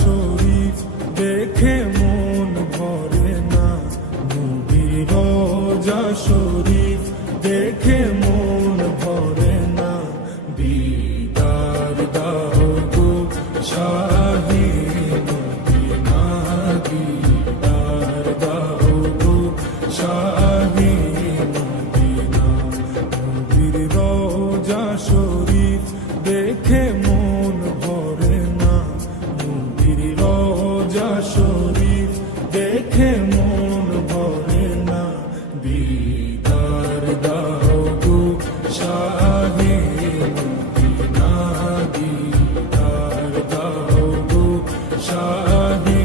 শরীফ দেখে মন ভরে না, নবীর রওজা শরীফ দেখে মন ভরে না। দিদার দাও গো শাহে মদিনা, দিদার দাও গো শাহে মদিনা। নবীর রওজা শরীফ দেখে মন ভরে না, নবীর রওজা শরীফ দেখে মন ভরে না। দিদার দাও গো শাহে মদিনা, দিদার দাও গো শাহে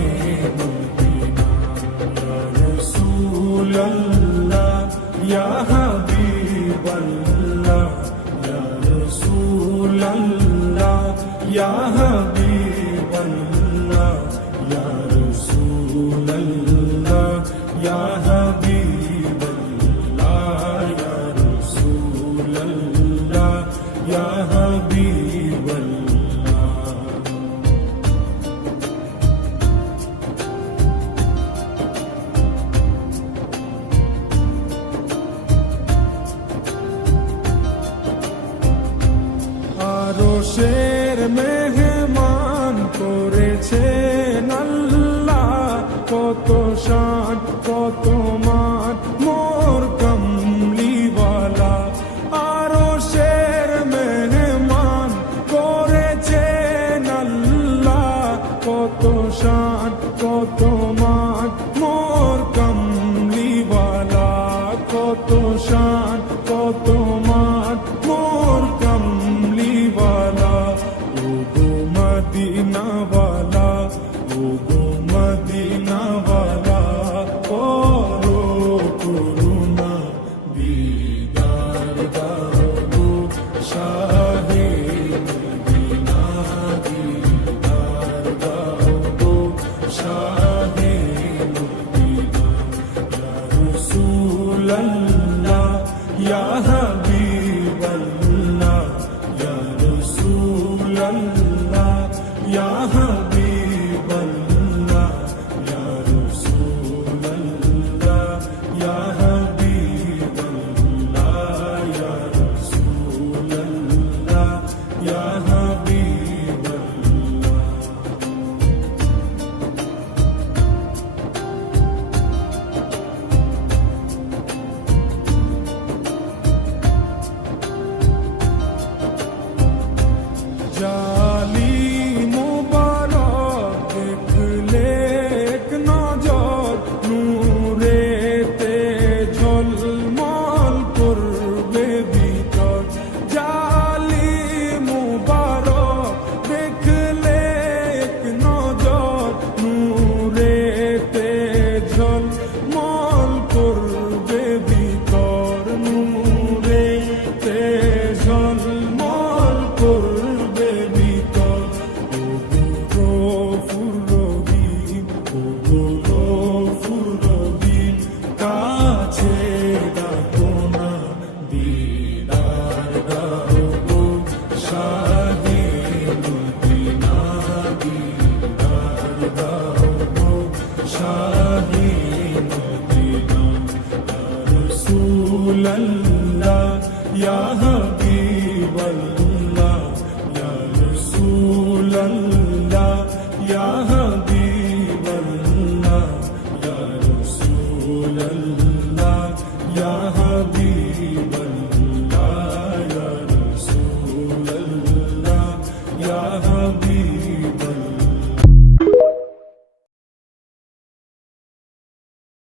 মদিনা। ইয়া রাসূলাল্লাহ ইয়া হাবিবাল্লাহ, ইয়া রাসূলাল্লাহ ইয়া হাবিবাল্লাহ, ইয়া রাসূলাল্লাহ ইয়া হাবিবাল্লাহ, ইয়া রাসূলাল্লাহ ইয়া হাবিবাল্লাহ। আরশের মেহমান করেছেন আল্লাহ, কত শান কত মান মোর কামলিওয়ালা। আরশের মেহমান করেছেন আল্লাহ, কত শান কত মান মোর কামলিওয়ালা, কত শান কত মান মোর কামলিওয়ালা। ও গো মদিনাওয়ালা, ও গো মদিনাওয়ালা, করো করুণা। দিদার দাও গো শাহে মদিনা, দিদার দাও গো শাহে মদিনা। ইয়া রাসূলাল্লাহ ইয়া হাবিবাল্লাহ, ইয়া রাসূলাল্লাহ ইয়া হাবিবাল্লাহ, ইয়া রাসূলাল্লাহ ইয়া হাবিবাল্লাহ, ইয়া রাসূলাল্লাহ ইয়া হাবিবাল্লাহ। জালি মুবারক দেখলে এক নজর, নূরেতে ঝলমল করবে ভিতর। জালি মুবারক দেখলে এক নজর, নূরেতে ঝলমল করবে ভিতর, নূরেতে ঝলমল করবে ভিতর। ও গো গফুর রহিম, ও গো গফুর রহিম, কাছে ডাকো না। দিদার দাও গো শাহে মদিনা, দিদার দাও গো শাহে মদিনা। ইয়া রাসূলাল্লাহ ইয়া